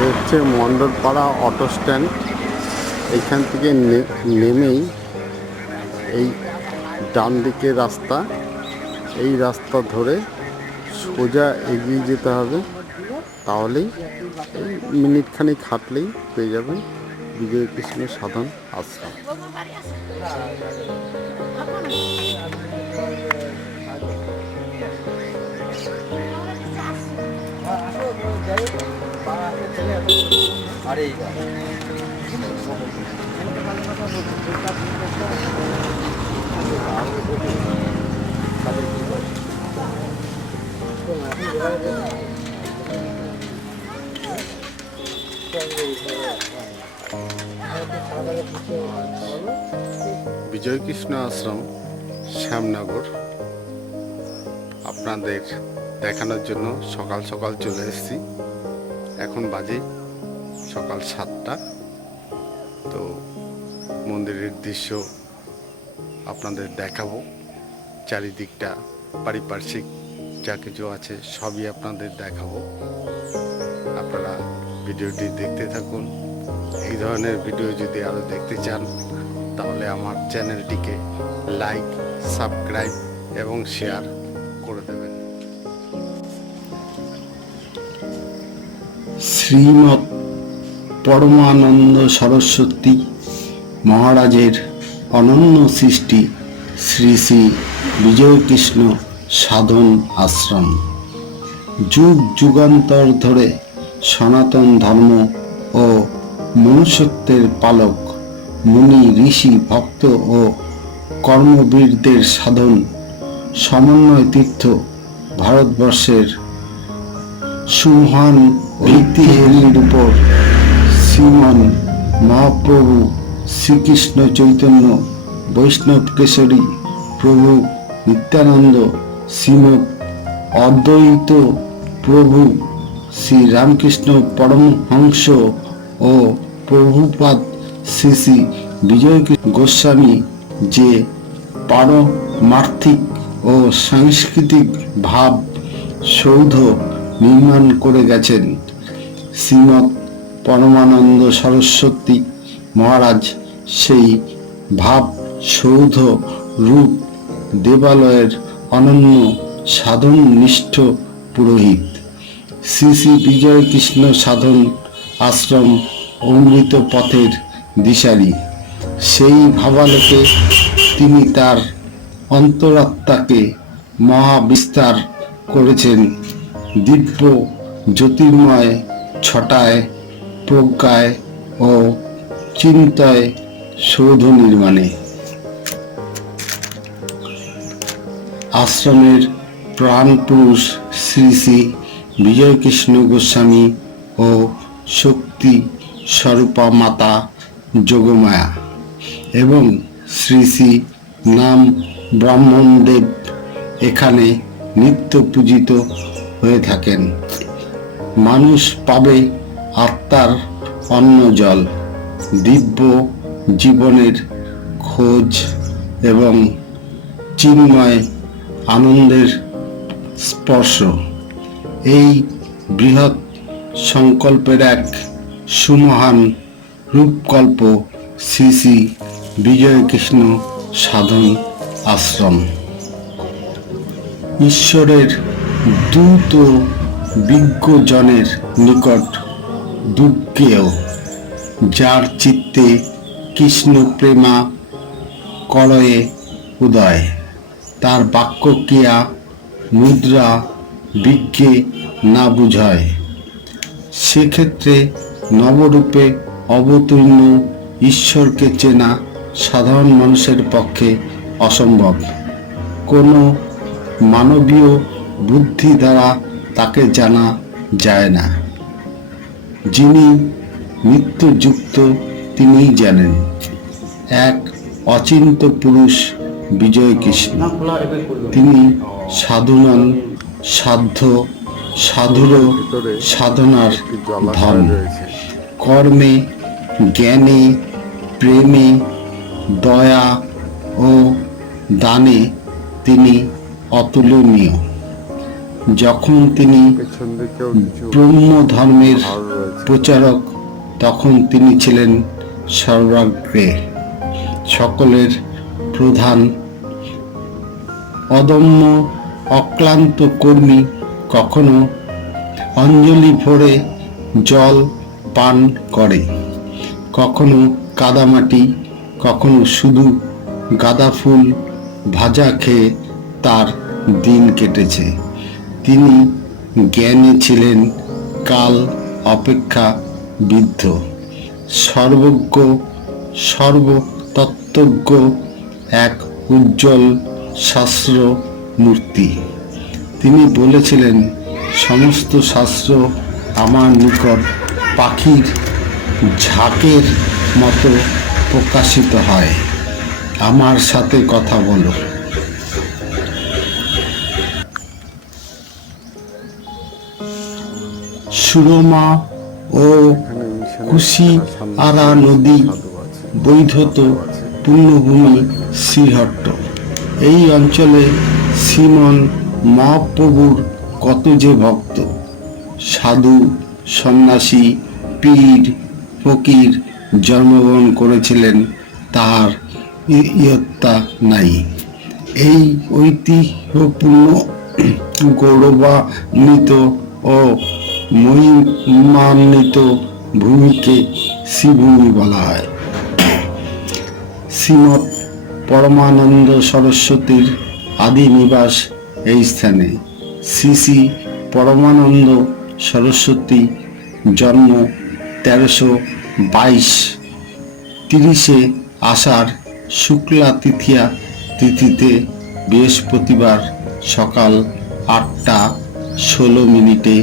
হচ্ছে Mondolpara auto stand. এইখান থেকে নেমেই এই ডান দিকে রাস্তা, এই রাস্তা ধরে সোজা এগিয়ে যেতে হবে। তাহলেই এই মিনিট খানিক হাঁটলেই পেয়ে যাবেন বিজয় কৃষ্ণ সাধন আশ্রম। বিজয় কৃষ্ণ আশ্রম, শ্যামনগর আপনাদের দেখানোর জন্য সকাল সকাল চলে এসেছি। এখন বাজে সকাল 7টা। তো মন্দিরের দৃশ্য আপনাদের দেখাবো, চারিদিকটা পারিপার্শ্বিক যা কিছু আছে সবই আপনাদের দেখাবো। আপনারা ভিডিওটি দেখতে থাকুন। এই ধরনের ভিডিও যদি আরও দেখতে চান তাহলে আমার চ্যানেলটিকে লাইক, সাবস্ক্রাইব এবং শেয়ার করে দেবেন। শ্রীমৎ পরমানন্দ সরস্বতী মহারাজের অনন্য সৃষ্টি শ্রী শ্রী বিজয়কৃষ্ণ সাধন আশ্রম যুগ যুগান্তর ধরে সনাতন ধর্ম ও মনুষ্যত্বের পালক মুনি, ঋষি, ভক্ত ও কর্মবীরদের সাধন সমন্বয় তীর্থ ভারতবর্ষের সুমহান ভিত্তিভূমির উপর শ্রীমন মহাপ্রভু শ্রীকৃষ্ণ চৈতন্য, বৈষ্ণব কেশরী প্রভু নিত্যানন্দ, শ্রীমৎ অদ্বৈত প্রভু শ্রী রামকৃষ্ণ পরমহংস ও প্রভুপাদ শ্রী শ্রী বিজয় গোস্বামী যে পারমার্থিক ও সাংস্কৃতিক ভাব সৌধ নির্মাণ করে গেছেন, শ্রীমৎ পরমানন্দ সরস্বতী মহারাজ সেই ভাব সৌধ রূপ দেবালয়ের অনন্য সাধননিষ্ঠ পুরোহিত। শ্রী শ্রী বিজয় কৃষ্ণ সাধন আশ্রম অমৃত পথের দিশারি। সেই ভাবালোকে তিনি তার অন্তরাত্মাকে মহাবিস্তার করেছেন দিব্য জ্যোতির্ময় ছটায়, প্রজ্ঞায় ও চিন্তায় সৌধ নির্মাণে। আশ্রমের প্রাণপুরুষ শ্রী শ্রী বিজয়কৃষ্ণ গোস্বামী ও শক্তি স্বরূপা মাতা যোগমায়া এবং শ্রী শ্রী নাম ব্রাহ্মণদেব এখানে নিত্য পূজিত হয়ে থাকেন। মানুষ পাবে আত্মার অন্ন জল, দিব্য জীবনের খোঁজ এবং চিন্ময় আনন্দের স্পর্শ। এই বৃহৎ সংকল্পের এক সুমহান রূপকল্প শ্রী শ্রী বিজয়কৃষ্ণ সাধন আশ্রম। ঈশ্বরের দূত বিজ্ঞজনের নিকট দুর্গেয়, যার চিত্তে কৃষ্ণ প্রেমা কলয়ে উদয়, তার বাক্য ক্রিয়া মুদ্রা বিজ্ঞে না বুঝায়, সেক্ষেত্রে নবরূপে অবতীর্ণ ঈশ্বরকে চেনা সাধারণ মানুষের পক্ষে অসম্ভব। কোনো মানবীয় বুদ্ধি দ্বারা তাকে জানা যায় না। যিনি নিত্যযুক্ত তিনিই জানেন। এক অচিন্ত পুরুষ বিজয় কৃষ্ণ। তিনি সাধু নন, সাধ্য, সাধুরও সাধনার ধন। কর্মে, জ্ঞানে, প্রেমে, দয়া ও দানে তিনি অতুলনীয়। যখন তিনি পেছন দিকেও কিছু ব্রহ্ম ধর্মের ঘর রয়েছে। প্রচারক, তখন তিনি ছিলেন সর্বাগ্রে, সকলের প্রধান, অদম্য অক্লান্ত কর্মী। কখনো অঞ্জলি ভরে জল পান করে, কখনো কাদামাটি, কখনো শুধু গাঁদা ফুল ভাজা খেয়ে তার দিন কেটেছে। তিনি জ্ঞানে ছিলেন কাল অপেক্ষা বৃদ্ধ, সর্বজ্ঞ, সর্বতত্ত্বজ্ঞ, এক উজ্জ্বল শাস্ত্র মূর্তি। তিনি বলেছিলেন, সমস্ত শাস্ত্র আমার নিকট পাখির ঝাঁকের মতো প্রকাশিত হয়। আমার সাথে কথা বলো। সুরমা ও এখানে মিশনের কুশিয়ারা নদী সাধু আছে, বৈধত আছে। পুণ্যভূমি শ্রীহট্ট। এই অঞ্চলে শ্রীমন মহাপ্রভুর কত যে ভক্ত, সাধু, সন্ন্যাসী, পীর, ফকির জন্মগ্রহণ করেছিলেন, তাহার ইয়ত্তা নাই। এই ঐতিহ্যপূর্ণ গৌরবান্বিত ও মহিমান্বিত ভূমিকে শ্রীভূমি বলা হয়। শ্রীমৎ পরমানন্দ সরস্বতীর আদি নিবাস এই স্থানে। শ্রী শ্রী পরমানন্দ সরস্বতী জন্ম 1322, 30 আষাঢ় শুক্লা তিথিতে বৃহস্পতিবার সকাল 8:16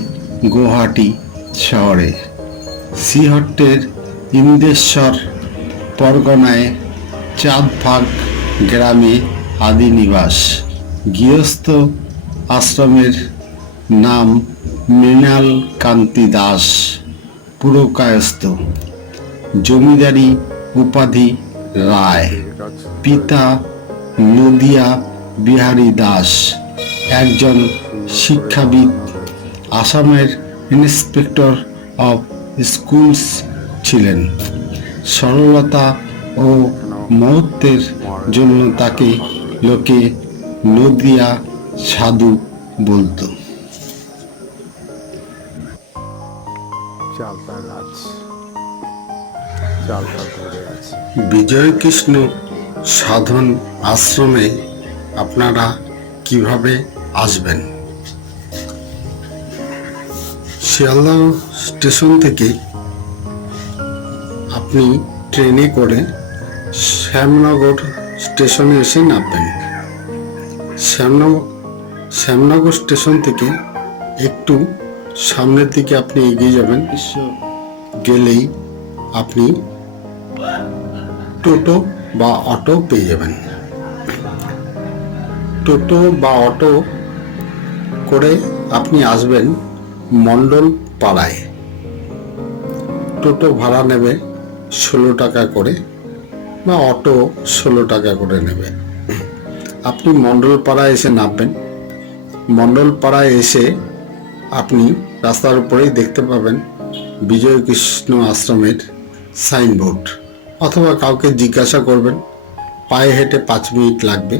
গুয়াহাটি শহরে। শ্রীহট্টের ইন্দেশ্বর পরগনায় চাঁদভাগ গ্রামে আদি নিবাস। গৃহস্থ আশ্রমের নাম মৃণাল কান্তি দাস, পুরকায়স্থ। জমিদারি উপাধি রায়। পিতা নদিয়া বিহারী দাস, একজন শিক্ষাবিদ। আসামের ইন্সপেক্টর অফ স্কুলস ছিলেন। সরলতা ও মহত্বের জন্য তাকে লোকে নদিয়া সাধু বলতো। চালতা গাছ, চালতা ধরে আছে। বিজয়কৃষ্ণ সাধন আশ্রমে আপনারা কিভাবে আসবেন? শিয়ালদহ স্টেশন থেকে আপনি ট্রেনে করে শ্যামনগর স্টেশনে এসে নামবেন। শ্যামনগর স্টেশন থেকে একটু সামনের দিকে আপনি এগিয়ে যাবেন, গেলেই আপনি টোটো বা অটো পেয়ে যাবেন। টোটো বা অটো করে আপনি আসবেন মণ্ডল পাড়ায়। টোটো ভাড়া নেবে 16 টাকা করে, বা অটো 16 টাকা করে নেবে। আপনি মণ্ডল পাড়ায় এসে নামবেন। মণ্ডল পাড়ায় এসে আপনি রাস্তার উপরেই দেখতে পাবেন বিজয়কৃষ্ণ আশ্রমের সাইনবোর্ড, অথবা কাউকে জিজ্ঞাসা করবেন। পায়ে হেঁটে 5 মিনিট লাগবে।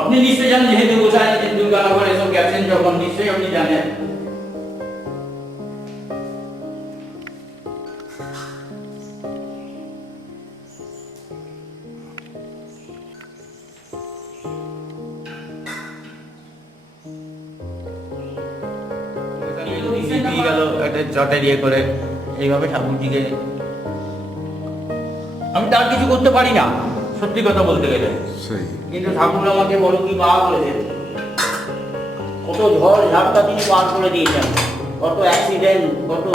আপনি নিশ্চয়ই জানেন, যেহেতু গোসাই দুর্গানগর এসব গেছেন যখন, নিশ্চয়ই আপনি জানেন। দিয়ে গেল একটা জটের ইয়ে করে, এইভাবে ঠাকুরজিকে আমি তার কিছু করতে পারি না, সত্যি কথা বলতে গেলে। সেই কিন্তু ঠাকুর আমাকে বড় কি পার করেছেন, কত ঝড় ঝাপটা তিনি পার করে দিয়েছেন, কত অ্যাক্সিডেন্ট, কত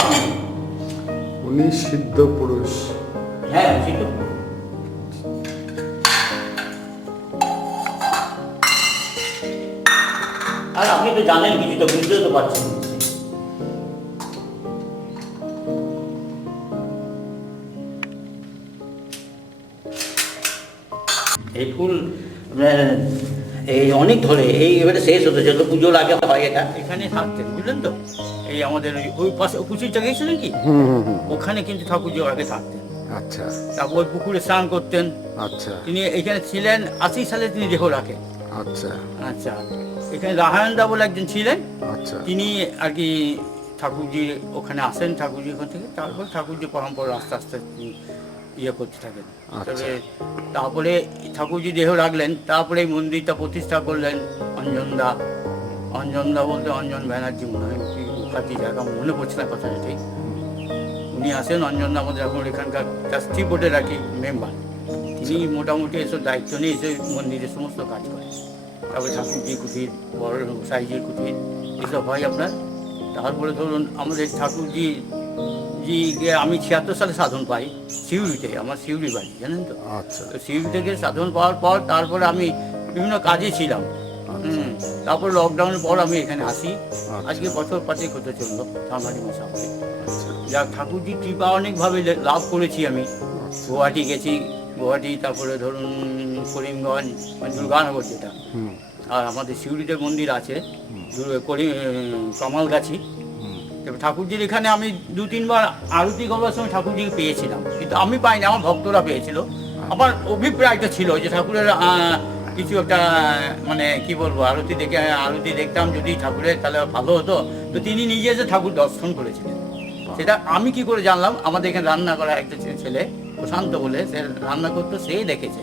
উনি সিদ্ধ পুরুষ। হ্যাঁ সেটা। আর আপনি তো জানেন, কিছু তো বুঝতে তো পারছেন। এই ফুল এই অনেক ধরে এই এবারে শেষ হতে চললো, পুজোর আগে হয় এটা। এখানে থাকতেন, বুঝলেন তো, এই আমাদের ওই পাশে কুচিরটা গেছিলেন কি, ওখানে কিন্তু ঠাকুরজি আগে থাকতেন। আচ্ছা তারপর ওই পুকুরে স্নান করতেন। আচ্ছা তিনি এখানে ছিলেন 80 সালে, তিনি দেহ রাখেন। আচ্ছা আচ্ছা, এখানে রাহায়ণদা বলে একজন ছিলেন, আচ্ছা তিনি আর কি ঠাকুরজি ওখানে আসেন, ঠাকুরজি ওখান থেকে, তারপর ঠাকুরজি পরম্পরা আস্তে আস্তে ইয়ে করতে থাকেন। তবে তারপরে ঠাকুরজি দেহ রাখলেন, তারপরে এই মন্দিরটা প্রতিষ্ঠা করলেন অঞ্জনদা। অঞ্জনদা বলতে অঞ্জন ব্যানার্জি মনে হয়, মুখার্জি জায়গা মনে পড়ছে না কথাটা ঠিক। উনি আসেন, অঞ্জনদা আমাদের এখন এখানকার ট্রাস্টি বোর্ডের আর কি মেম্বার। তিনি মোটামুটি এসব দায়িত্ব নিয়ে এসে মন্দিরের সমস্ত কাজ করেন। তারপরে ঠাকুরজি কুঠির, বড় সাইজের কুঠির, এসব হয় আপনার। তারপরে ধরুন আমাদের ঠাকুরজি জিকে আমি 76 সালে সাধন পাই সিউড়িতে, আমার সিউড়ি বাড়ি, জানেন তো। আচ্ছা তো সিউড়ি থেকে সাধন পাওয়ার পর তারপরে আমি বিভিন্ন কাজে ছিলাম। তারপর লকডাউনের পর আমি এখানে আসি। আজকে বছর 5 হতে চললো, জানুয়ারি মাসে আসি। যা ঠাকুরজি কৃপা অনেকভাবে লাভ করেছি আমি। গুয়াহাটি গেছি, গুয়াহাটি, তারপরে ধরুন করিমগঞ্জ, মানে দুর্গানগর যেটা, আর আমাদের সিউড়িতে মন্দির আছে কমালগাছি। ঠাকুরজির এখানে আমি 2-3 বার আরতি করবার সময় ঠাকুরজিকে পেয়েছিলাম, কিন্তু আমি পাইনি, আমার ভক্তরা পেয়েছিল। আমার অভিপ্রায়টা ছিল যে ঠাকুরের কিছু একটা, মানে কি বলবো, আরতি দেখতাম যদি ঠাকুরের, তাহলে ভালো হতো। তো তিনি নিজে এসে ঠাকুর দর্শন করেছিলেন। সেটা আমি কি করে জানলাম, আমাদের এখানে রান্না করা একটা ছেলে প্রশান্ত বলে, সে রান্না করতো, সে দেখেছে।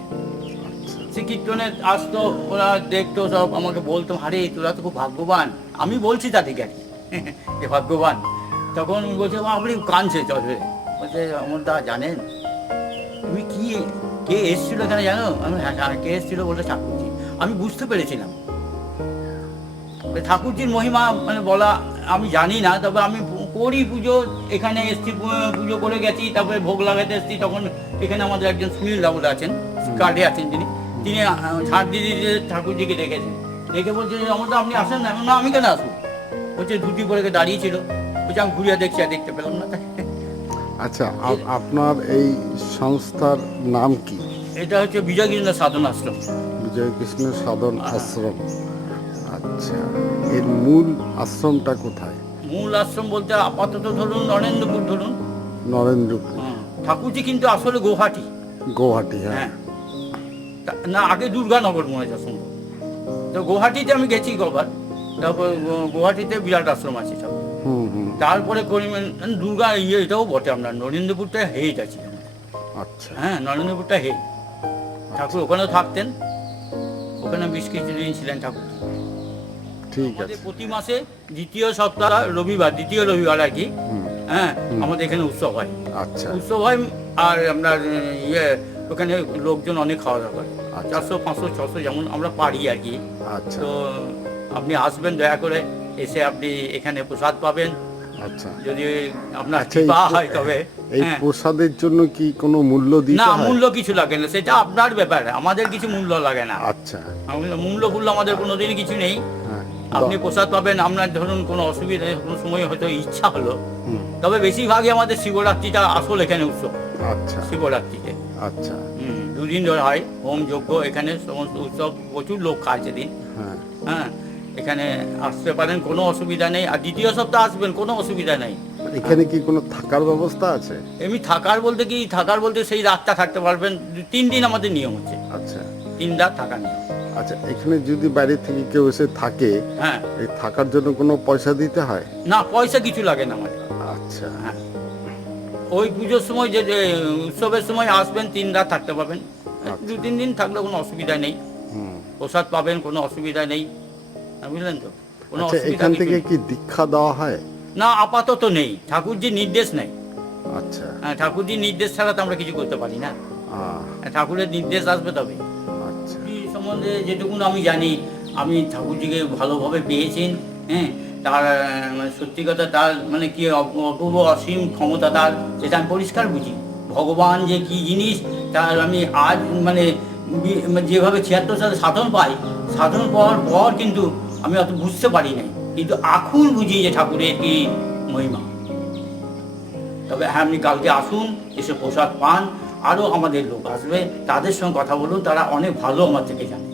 সে কীর্তনে আসতো, ওরা দেখতো, সব আমাকে বলতো, আরে তোরা তো খুব ভাগ্যবান। আমি বলছি তাদেরকে আর কি যে ভাগ্যবান। তখন বলছে, আপনি কাঁদছে চলে, বলছে অমরদা জানেন তুমি কি, কে এসেছিল এখানে জানো? আমি হ্যাঁ, কে এসেছিল বলতে ঠাকুরজি। আমি বুঝতে পেরেছিলাম ঠাকুরজির মহিমা, মানে বলা আমি জানি না, তবে আমি করি পুজো, এখানে এসছি, পুজো করে গেছি, তারপরে ভোগ লাগাতে এসছি। তখন এখানে আমাদের একজন সুনীল বাবুরা আছেন, কার্ডে আছেন, তিনি ঝাঁট দিয়ে দিয়ে ঠাকুরজিকে দেখেছেন, দেখে বলছে অমরদা আপনি আসেন না। না, আমি কেন আসবো? বলছে ধুতি পরে দাঁড়িয়েছিল, বলছে আমি ঘুরিয়ে দেখছি, আর দেখতে পেলাম না তাকে। আচ্ছা, আপনার এই সংস্থার নাম কি? এটা হচ্ছে বিজয় কৃষ্ণ সাধন আশ্রম। বিজয় কৃষ্ণ সাধন আশ্রম। আচ্ছা, এর মূল আশ্রমটা কোথায়? মূল আশ্রম বলতে আপাতত ধরুন নরেন্দ্রপুর, ধরুন নরেন্দ্রপুর। ঠাকুরজি কিন্তু আসলে গুয়াহাটি। গুয়াহাটি, হ্যাঁ। না, আগে দুর্গানগর মনে হয় সম্ভব। তো গুয়াহাটিতে আমি গেছি কবার, তারপর গুয়াহাটিতে বিরাট আশ্রম আছে ঠাকুর। তারপরে দুর্গা এটাও বটে, আপনার নরেন্দ্রপুরটা হেড আছে। আচ্ছা, হ্যাঁ, নরেন্দ্রপুরটা হেড। ঠাকুর ওখানেও থাকতেন, ওখানে বেশ কিছুদিন ছিলেন ঠাকুর। ঠিক আছে। প্রতি মাসে দ্বিতীয় সপ্তাহ রবিবার, দ্বিতীয় রবিবার আর কি, হ্যাঁ, আমাদের এখানে উৎসব হয়। আচ্ছা, উৎসব হয়, আর আপনার ওখানে লোকজন অনেক খাওয়া দাওয়া করে, 400, 500, 600 যেমন আমরা পারি আর কি। আচ্ছা, তো আপনি আসবেন, দয়া করে এসে আপনি এখানে প্রসাদ পাবেন। আচ্ছা, যদি আপনার কৃপা হয় তবে। এই প্রসাদের জন্য কি কোনো মূল্য দিতে না, হয়? মূল্য কিছু লাগে না, সেটা আপনার ব্যাপার, আমাদের কিছু মূল্য লাগে না। আচ্ছা, মূল্য আমাদের কোনোদিনই কিছু নেই। আপনি প্রসাদ পাবেন, আপনার ধরুন কোনো অসুবিধা, কোনো সময় হয়তো ইচ্ছা হলো। তবে বেশিরভাগই আমাদের শিবরাত্রিটা আসল এখানে উৎসব। আচ্ছা, শিবরাত্রিতে আচ্ছা, 2 দিন ধরে হয় হোম যজ্ঞ, এখানে সমস্ত উৎসব, প্রচুর লোক খায় সেদিন। হ্যাঁ, এখানে আসতে পারেন, কোনো অসুবিধা নেই। আর দ্বিতীয় সপ্তাহ আসবেন, কোনো অসুবিধা নেই। এখানে কি কোনো থাকার ব্যবস্থা আছে? এমনি থাকার বলতে সেই রাতটা থাকতে পারবেন। 3 দিন আমাদের নিয়ম হচ্ছে, আচ্ছা 3 রাত থাকার নিয়ম। আচ্ছা, এখানে যদি বাইরে থেকে কেউ এসে থাকে, হ্যাঁ, এই থাকার জন্য কোনো পয়সা দিতে হয়? না পয়সা কিছু লাগে না আমাদের। আচ্ছা হ্যাঁ, ওই পুজোর সময় যে উৎসবের সময় আসবেন, 3 রাত থাকতে পাবেন। 2-3 দিন থাকলে কোনো অসুবিধা নেই, হুম। প্রসাদ পাবেন, কোনো অসুবিধা নেই। বুঝলেন তো, কোনো আচ্ছা, অসুবিধা এখান কিছু থেকে নেই। কি দীক্ষা দেওয়া হয়? না, আপাতত নেই, ঠাকুরজির নির্দেশ নেই। আচ্ছা ঠাকুরজির নির্দেশ ছাড়া তো আমরা কিছু করতে পারি না। আহ, ঠাকুরের নির্দেশ আসবে তবে। আচ্ছা এই সম্বন্ধে যেটুকু আমি জানি, আমি ঠাকুরজিকে ভালোভাবে পেয়েছেন। হ্যাঁ, তার মানে সত্যি কথা, তার মানে কি অপূর্ব অসীম ক্ষমতা তার, সেটা আমি পরিষ্কার বুঝি। ভগবান যে কি জিনিস, তার আমি আজ মানে যেভাবে 76 সালে সাধন পাওয়ার পর কিন্তু আমি অত বুঝতে পারি নাই, কিন্তু এখন বুঝি যে ঠাকুরের কি মহিমা। তবে হ্যাঁ, আপনি কালকে আসুন, এসে প্রসাদ পান, আরও আমাদের লোক আসবে, তাদের সঙ্গে কথা বলুন, তারা অনেক ভালো আমার থেকে জানে।